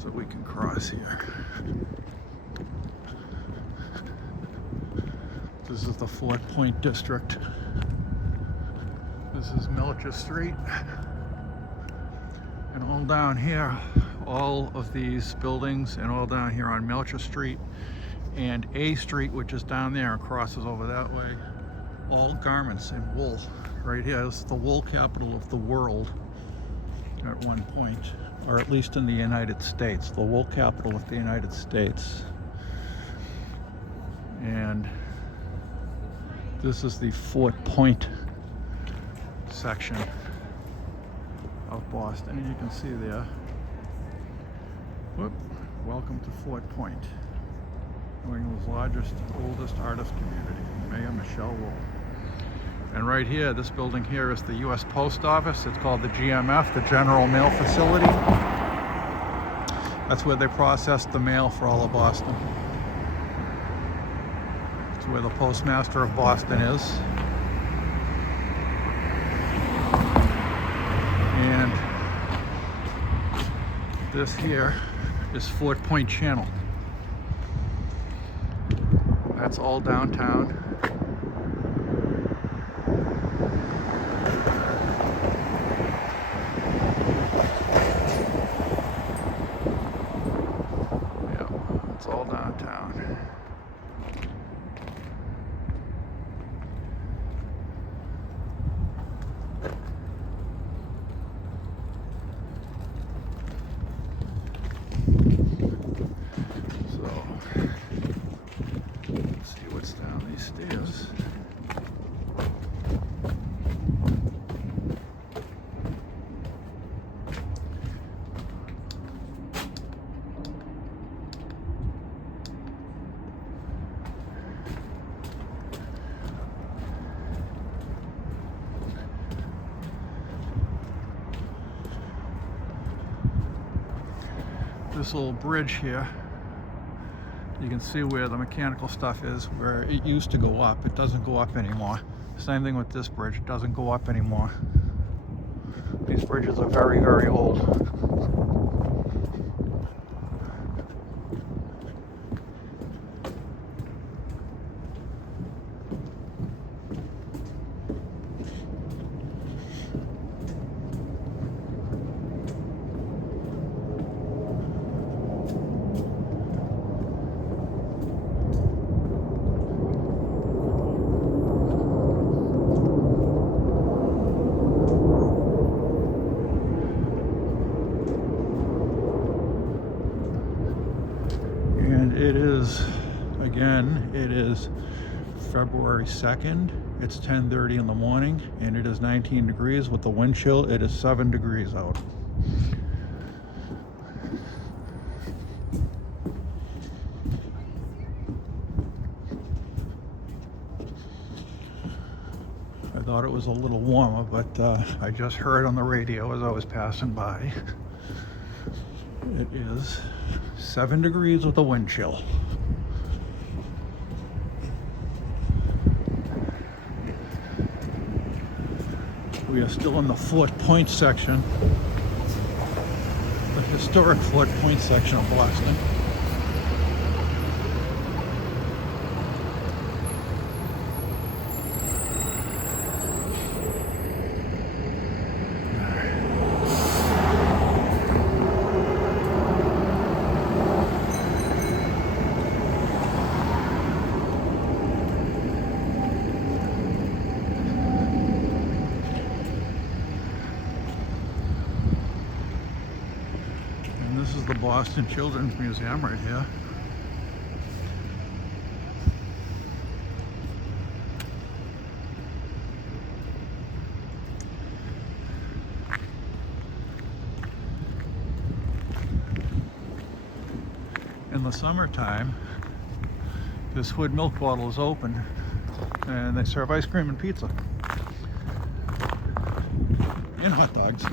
so we can cross here. This is the Fort Point district. This is Melcher Street. And all down here, all of these buildings, and all down here on Melcher Street and A Street, which is down there and crosses over that way, all garments and wool. Right here, this is the wool capital of the world at one point, or at least in the United States, the wool capital of the United States. And this is the Fort Point section of Boston, and you can see there, whoop, welcome to Fort Point, New England's largest, oldest artist community, Mayor Michelle Wolf. And right here, this building here is the U.S. Post Office. It's called the GMF, the General Mail Facility. That's where they process the mail for all of Boston. It's where the postmaster of Boston is. And this here is Fort Point Channel. That's all downtown. Yeah, it's all downtown. Stairs. This little bridge here, you can see where the mechanical stuff is, where it used to go up. It doesn't go up anymore. Same thing with this bridge. It doesn't go up anymore. These bridges are very, very old. It is, again, it is February 2nd. It's 10:30 in the morning, and it is 19 degrees. With the wind chill, it is 7 degrees out. I thought it was a little warmer, but I just heard on the radio as I was passing by, it is 7 degrees with a wind chill. We are still in the Fort Point section, the historic Fort Point section of Boston. This is the Boston Children's Museum right here. In the summertime, this wood milk bottle is open and they serve ice cream and pizza and hot dogs.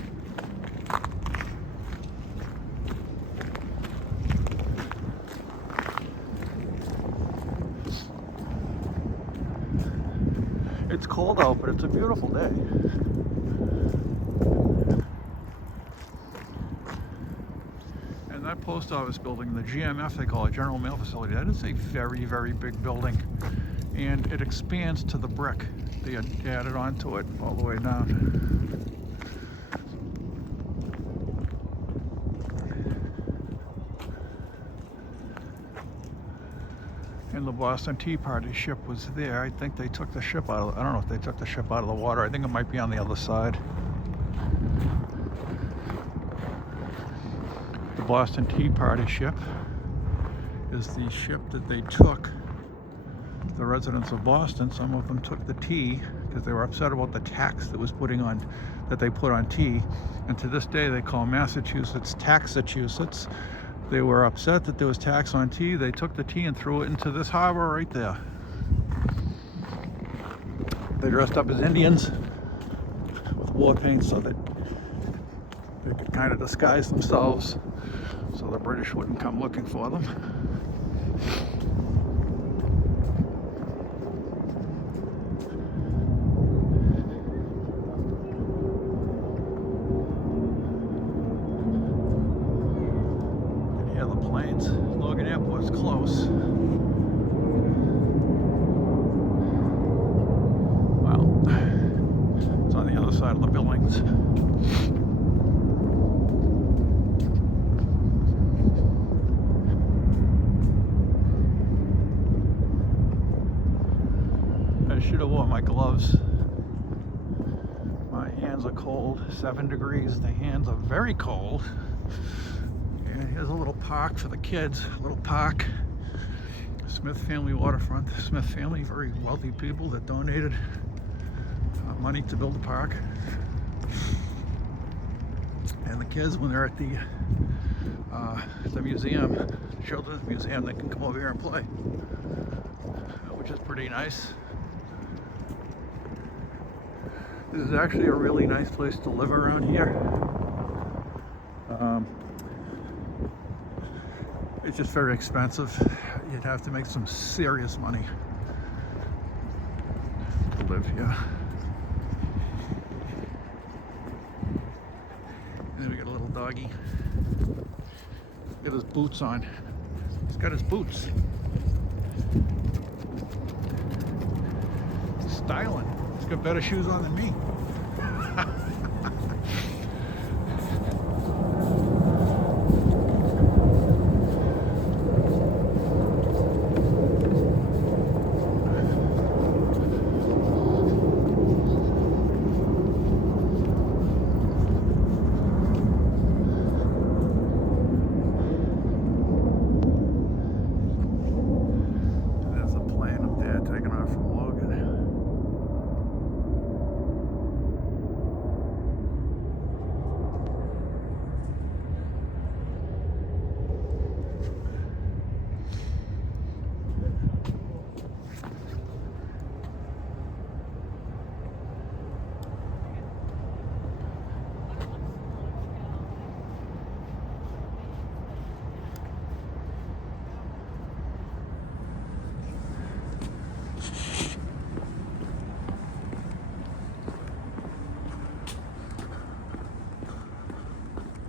It's cold out, but it's a beautiful day. And that post office building, the GMF they call it, General Mail Facility. That is a very, very big building, and it expands to the brick. They had added onto it all the way down. And the Boston Tea Party ship was there. I think they took the ship out of, I don't know if they took the ship out of the water. I think it might be on the other side. The Boston Tea Party ship is the ship that they took the residents of Boston. Some of them took the tea because they were upset about the tax that was that they put on tea. And to this day they call Massachusetts Taxachusetts. They were upset that there was tax on tea. They took the tea and threw it into this harbor right there. They dressed up as Indians with war paint so that they could kind of disguise themselves so the British wouldn't come looking for them. Logan Airport's close. Well, it's on the other side of the buildings. I should have worn my gloves. My hands are cold, 7 degrees. The hands are very cold. Here's a little park for the kids, a little park. Smith family waterfront. Smith family, very wealthy people that donated money to build the park. And the kids, when they're at the museum, children's museum, they can come over here and play, which is pretty nice. This is actually a really nice place to live around here. It's just very expensive. You'd have to make some serious money to live here. And then we got a little doggy. Get his boots on. He's got his boots. He's styling. He's got better shoes on than me.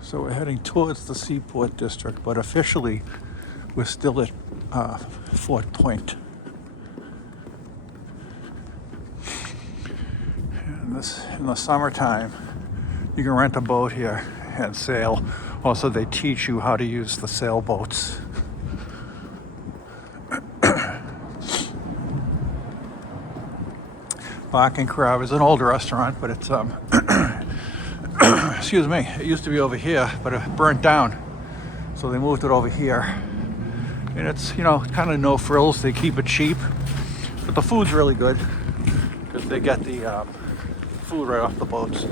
So we're heading towards the Seaport district, but officially we're still at Fort Point. In the summertime, you can rent a boat here and sail. Also, they teach you how to use the sailboats. Bark and Crab is an old restaurant, but it's excuse me, it used to be over here, but it burnt down, so they moved it over here. And it's, you know, kind of no frills. They keep it cheap, but the food's really good because they get the food right off the boats.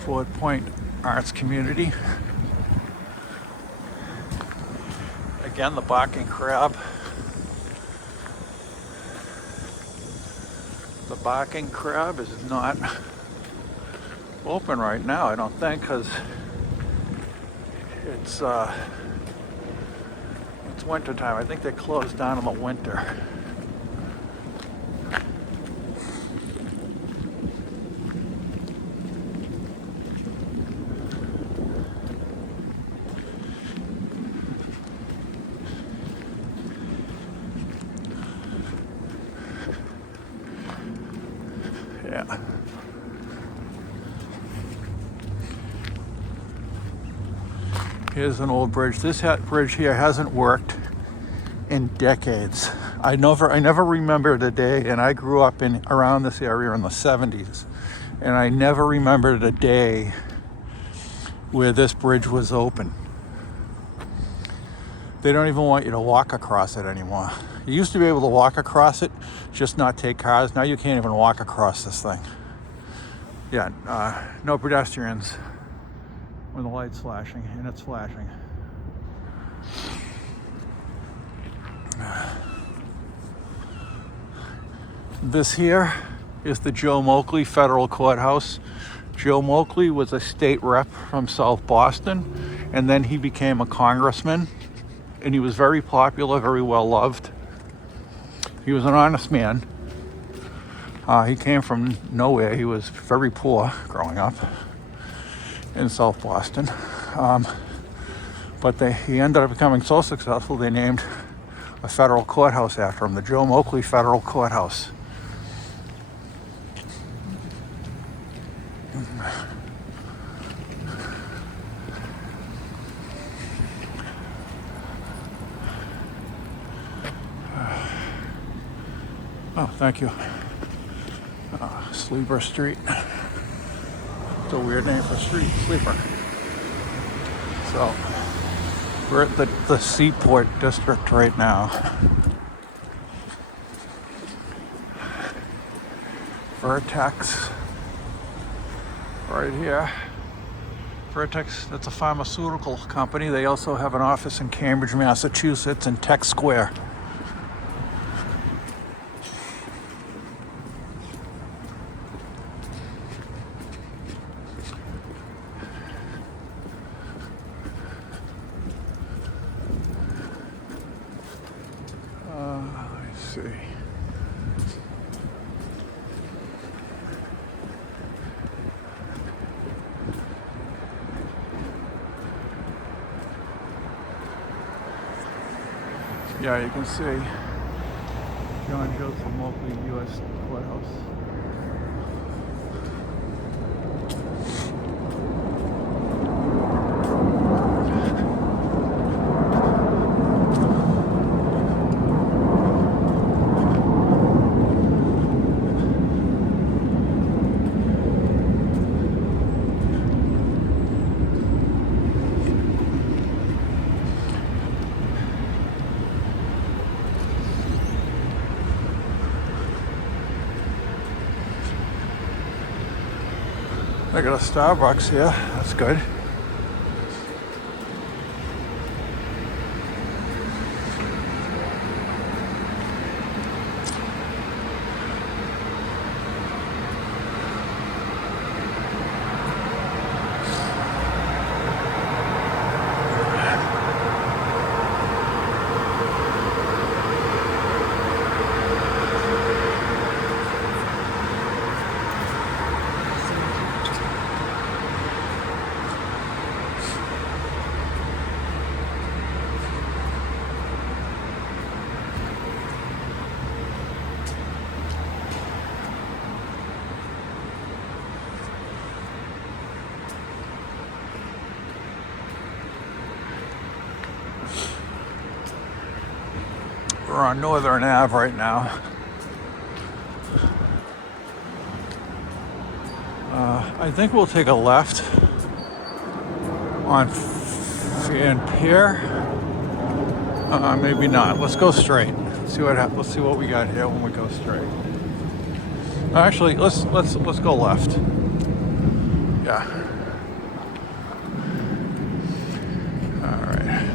Fort Point Arts Community. Again, the Bark and Crab. The Bark and Crab is not open right now, I don't think, because it's winter time. I think they close down in the winter. Yeah. Here's an old bridge. This bridge here hasn't worked in decades. I never remembered a day, and I grew up around this area in the 70s, and I never remembered a day where this bridge was open. They don't even want you to walk across it anymore. You used to be able to walk across it, just not take cars. Now you can't even walk across this thing. Yeah, no pedestrians when the light's flashing, and it's flashing. This here is the Joe Moakley Federal Courthouse. Joe Moakley was a state rep from South Boston, and then he became a congressman, and he was very popular, very well loved. He was an honest man. He came from nowhere. He was very poor growing up in South Boston. But he ended up becoming so successful, they named a federal courthouse after him, the Joe Moakley Federal Courthouse. Oh, thank you. Sleeper Street. It's a weird name for street, Sleeper. So, we're at the Seaport district right now. Vertex, right here. Vertex, that's a pharmaceutical company. They also have an office in Cambridge, Massachusetts, in Tech Square. Let's see. Yeah, you can see John Joseph Moakley, U.S. Courthouse. I got a Starbucks here. That's good. We're on Northern Ave right now. I think we'll take a left on Fan Pier. Maybe not. Let's go straight. See what happens. Let's see what we got here when we go straight. Actually, let's go left. Yeah. All right.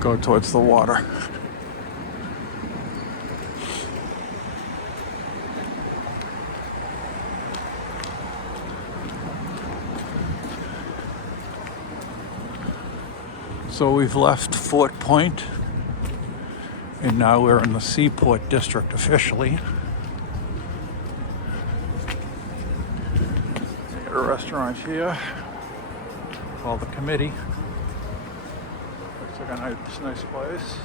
Go towards the water. So we've left Fort Point, and now we're in the Seaport district officially. Got a restaurant here called the Committee. Looks like a nice place.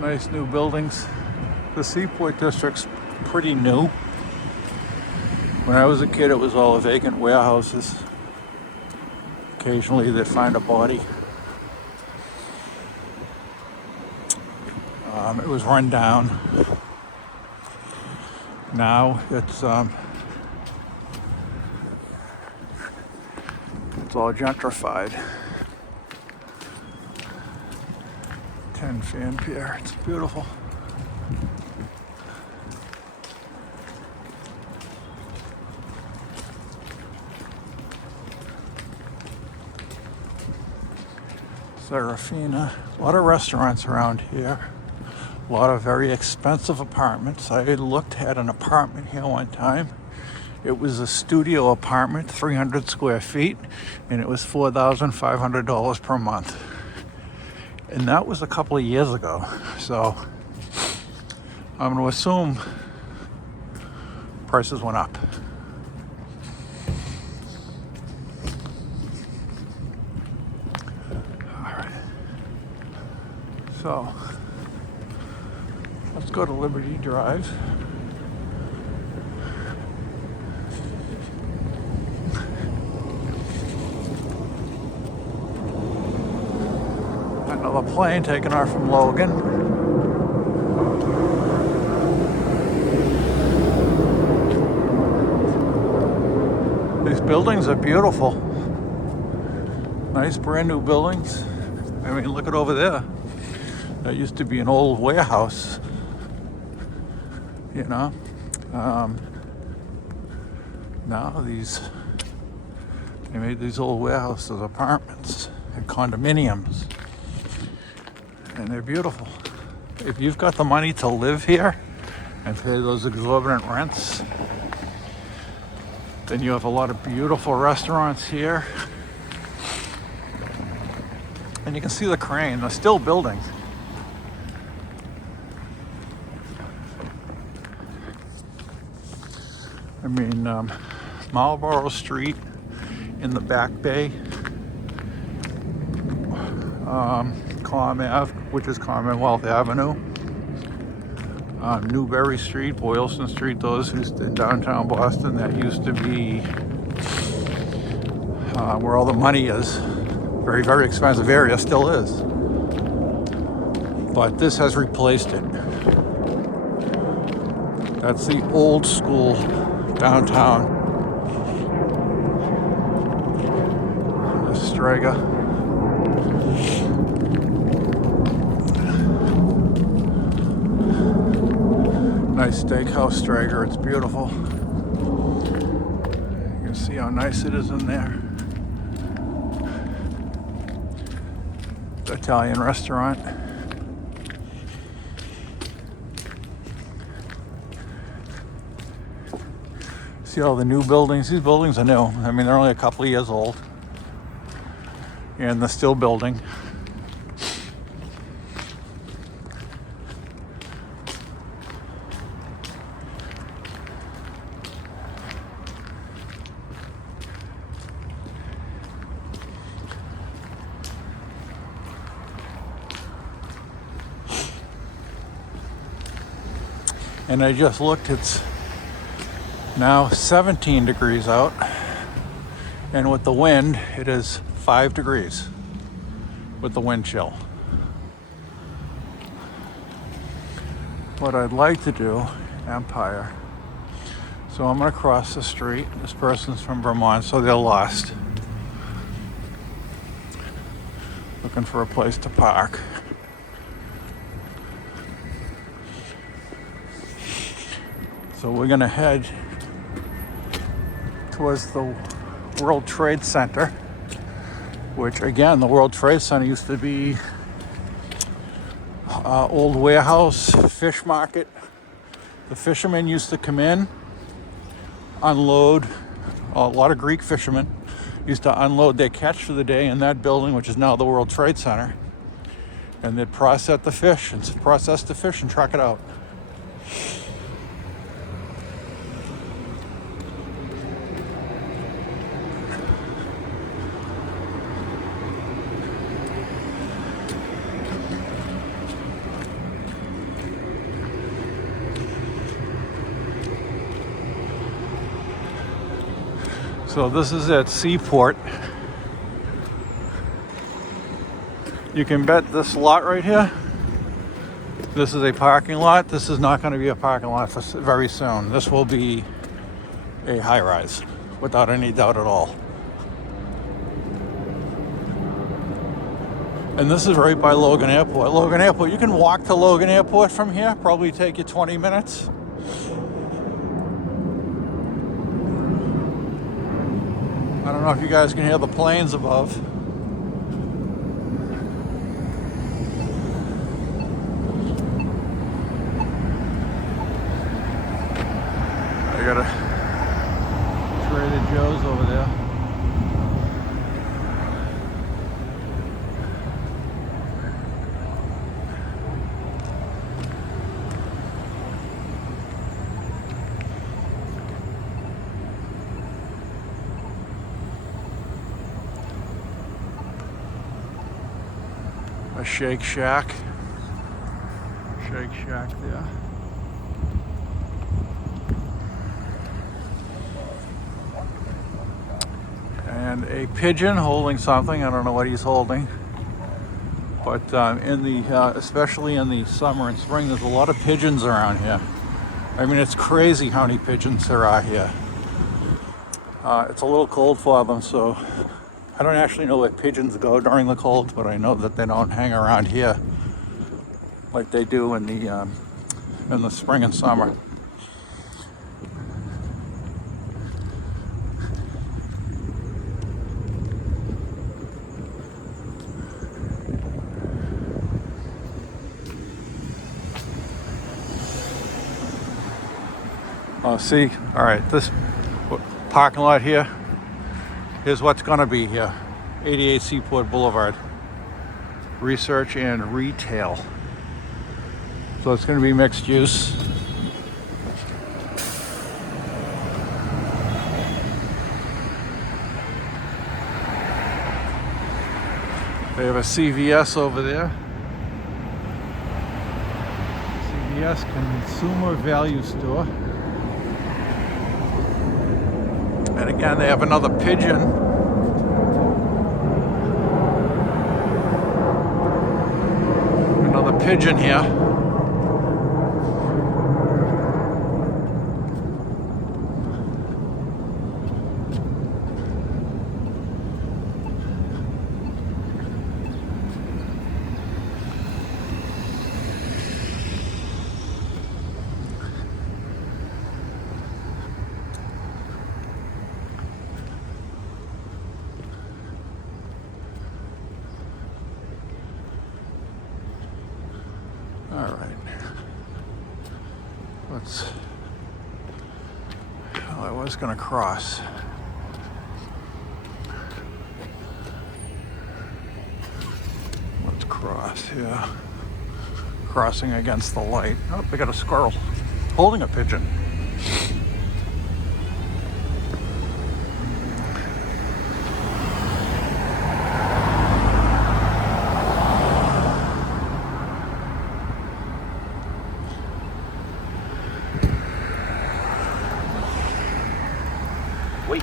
Nice new buildings. The Seaport district's pretty new. When I was a kid, it was all vacant warehouses. Occasionally they'd find a body. It was run down. Now it's all gentrified. 10 Fan Pier, it's beautiful. Serafina, a lot of restaurants around here. A lot of very expensive apartments. I looked at an apartment here one time. It was a studio apartment, 300 square feet, and it was $4,500 per month. And that was a couple of years ago. So I'm going to assume prices went up. All right. So let's go to Liberty Drive. Another plane taking off from Logan. These buildings are beautiful. Nice brand new buildings. I mean, look at over there. That used to be an old warehouse. You know, now they made these old warehouses apartments and condominiums, and they're beautiful. If you've got the money to live here and pay those exorbitant rents, then you have a lot of beautiful restaurants here, and you can see the crane. They're still building. I mean, Marlborough Street in the Back Bay, Comm Ave, which is Commonwealth Avenue, Newberry Street, Boylston Street, those who's in downtown Boston, that used to be where all the money is. Very, very expensive area, still is. But this has replaced it. That's the old school downtown. Strega. Nice steakhouse, Strega. It's beautiful. You can see how nice it is in there. The Italian restaurant. See all the new buildings. These buildings are new. I mean, they're only a couple of years old, and they're still building. And I just looked, it's now 17 degrees out, and with the wind it is 5 degrees with the wind chill. What I'd like to do, Empire, so I'm going to cross the street. This person's from Vermont, so they're lost, looking for a place to park. So we're going to head towards the World Trade Center, which again, the World Trade Center used to be old warehouse, fish market. The fishermen used to come in, unload, a lot of Greek fishermen used to unload their catch for the day in that building, which is now the World Trade Center. And they'd process the fish and truck it out. So this is at Seaport. You can bet this lot right here, this is a parking lot. This is not going to be a parking lot for very soon. This will be a high-rise, without any doubt at all. And this is right by Logan Airport. Logan Airport, you can walk to Logan Airport from here, probably take you 20 minutes. I don't know if you guys can hear the planes above. I got a Trader Joe's over there. A Shake Shack. Shake Shack there. And a pigeon holding something. I don't know what he's holding. But especially in the summer and spring, there's a lot of pigeons around here. I mean, it's crazy how many pigeons there are here. It's a little cold for them, so I don't actually know where pigeons go during the cold, but I know that they don't hang around here like they do in the spring and summer. See, all right, this parking lot here, here's what's gonna be here. 88 Seaport Boulevard. Research and retail. So it's gonna be mixed use. They have a CVS over there. CVS Consumer Value Store. And again, they have another pigeon. Another pigeon here. All right. I was going to cross. Let's cross here. Crossing against the light. Oh, they got a squirrel holding a pigeon. Wait.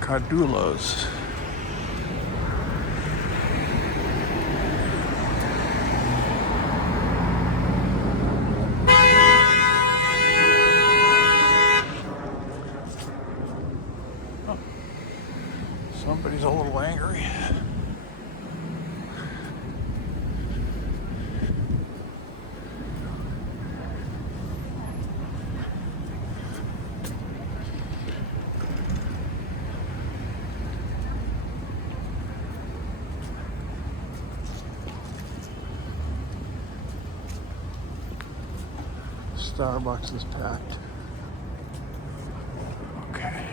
Cardulos. Somebody's a little angry. Starbucks is packed. Okay.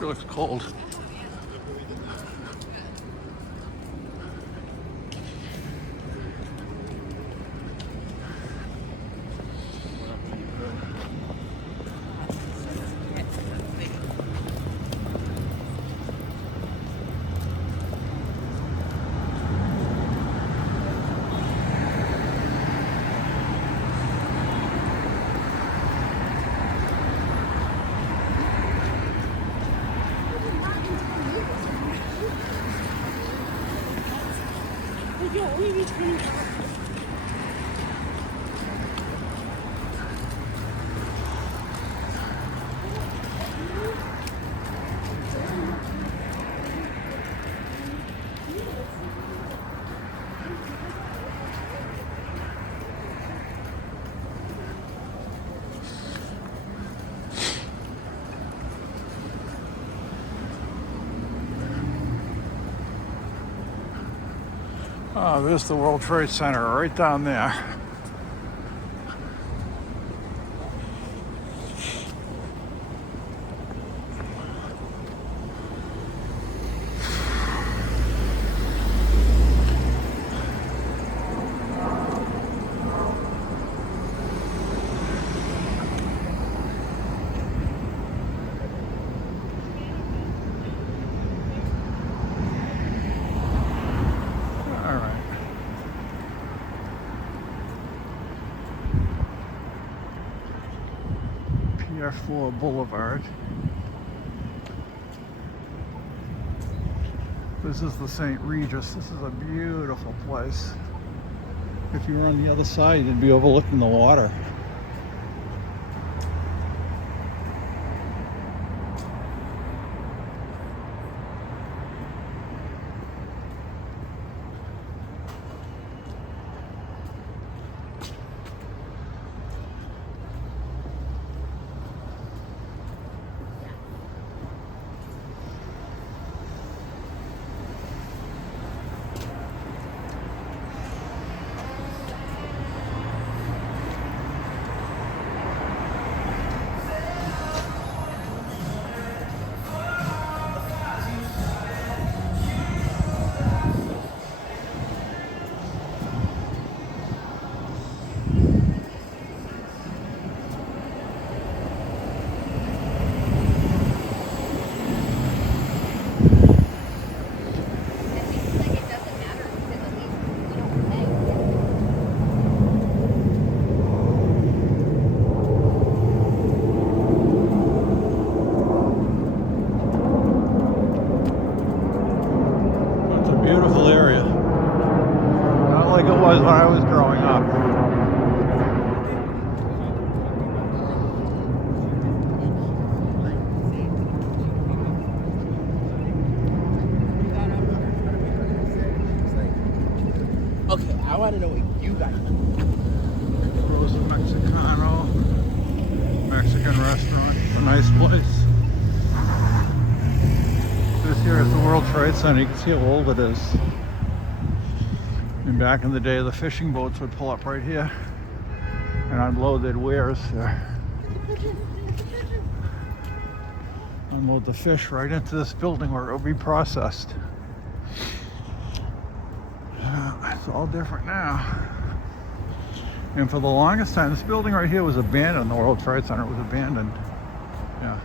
Sure looks cold. Oh, there's the World Trade Center right down there. Pier 4 Boulevard. This is the St. Regis. This is a beautiful place. If you were on the other side, you'd be overlooking the water. Beautiful area. Not like it was when I was growing up. Okay, I want to know what you got. Rosa Mexicano, Mexican restaurant. It's a nice place. This here is the World Trade Center. You can see how old it is. And back in the day, the fishing boats would pull up right here and unload their wares there. Unload the fish right into this building where it will be processed. It's all different now. And for the longest time, this building right here was abandoned. The World Trade Center was abandoned. Yeah.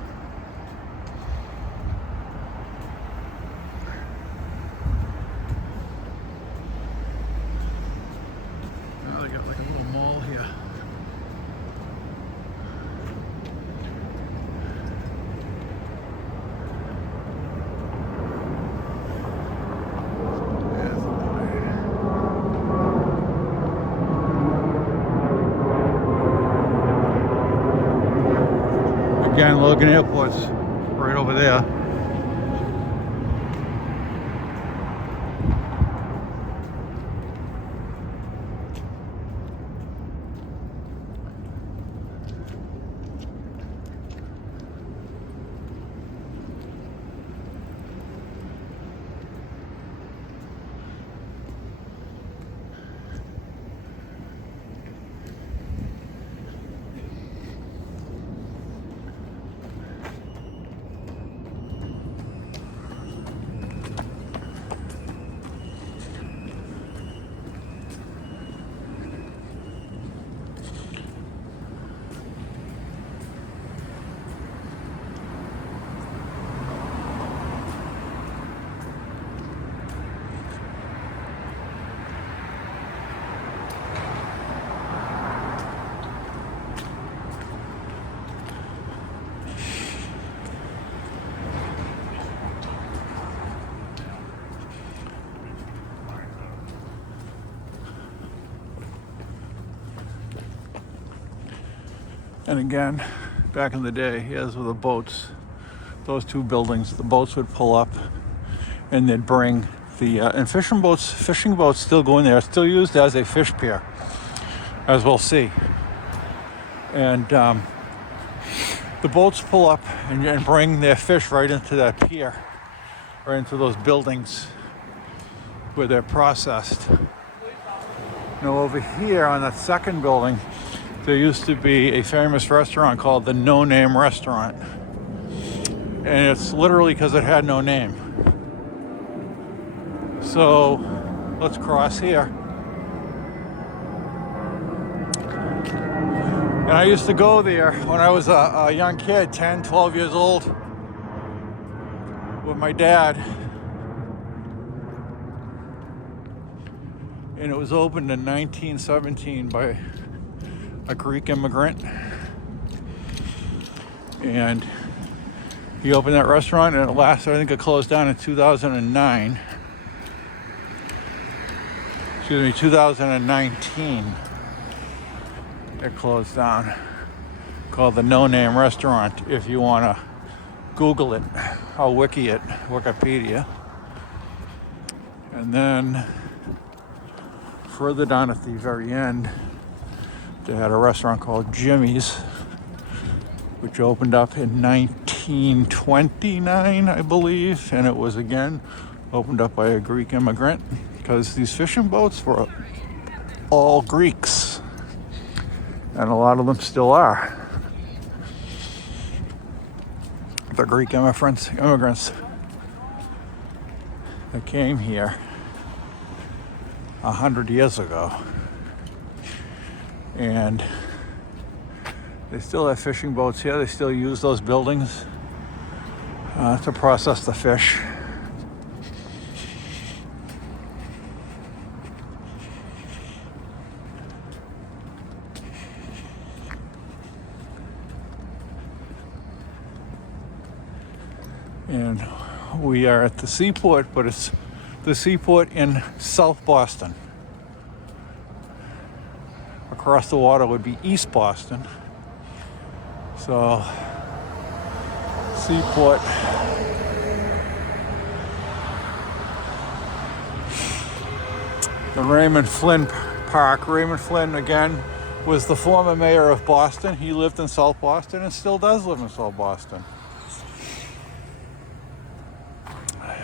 Again, Logan Airport's right over there. And again, back in the day, here's where the boats, those two buildings, the boats would pull up and they'd bring the, and fishing boats still go in there, still used as a fish pier, as we'll see. And the boats pull up and bring their fish right into that pier, right into those buildings where they're processed. Now over here on that second building, there used to be a famous restaurant called the No Name Restaurant. And it's literally because it had no name. So let's cross here. And I used to go there when I was a young kid, 10, 12 years old, with my dad. And it was opened in 1917 by a Greek immigrant. And he opened that restaurant, and it lasted, I think it closed down in 2009. Excuse me, 2019. It closed down. Called the No Name Restaurant, if you want to Google it. I'll wiki it, Wikipedia. And then further down at the very end, they had a restaurant called Jimmy's, which opened up in 1929, I believe, and it was again opened up by a Greek immigrant because these fishing boats were all Greeks, and a lot of them still are. The Greek immigrants that came here 100 years ago, and they still have fishing boats here. They still use those buildings to process the fish. And we are at the Seaport, but it's the Seaport in South Boston. Across the water would be East Boston. So, Seaport. The Raymond Flynn Park. Raymond Flynn, again, was the former mayor of Boston. He lived in South Boston and still does live in South Boston.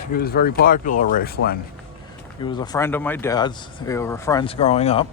He was very popular, Ray Flynn. He was a friend of my dad's. They were friends growing up.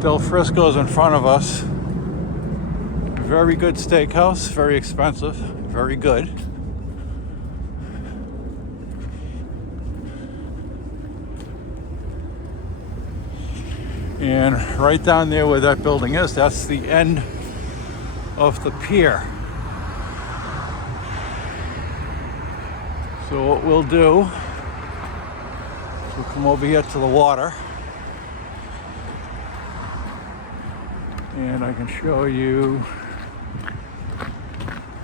Del Frisco's in front of us. Very good steakhouse, very expensive, very good. And right down there where that building is, that's the end of the pier. So what we'll do is we'll come over here to the water. And I can show you,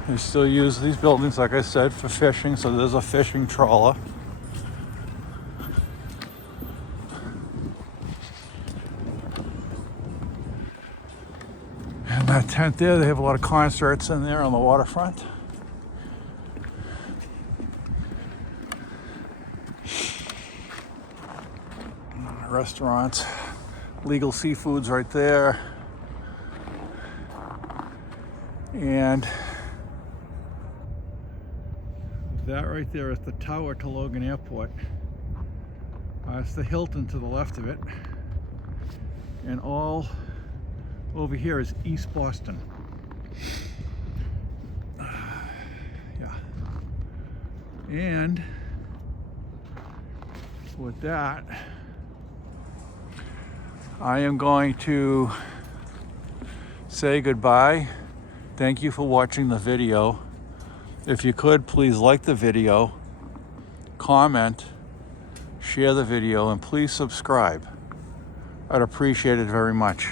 they still use these buildings, like I said, for fishing. So there's a fishing trawler. And that tent there, they have a lot of concerts in there on the waterfront. Restaurants, Legal Seafoods right there. And that right there is the tower to Logan Airport. It's the Hilton to the left of it. And all over here is East Boston. Yeah. And with that, I am going to say goodbye. Thank you for watching the video. If you could, please like the video, comment, share the video, and please subscribe. I'd appreciate it very much.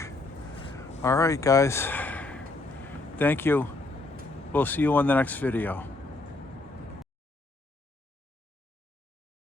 All right, guys. Thank you. We'll see you on the next video.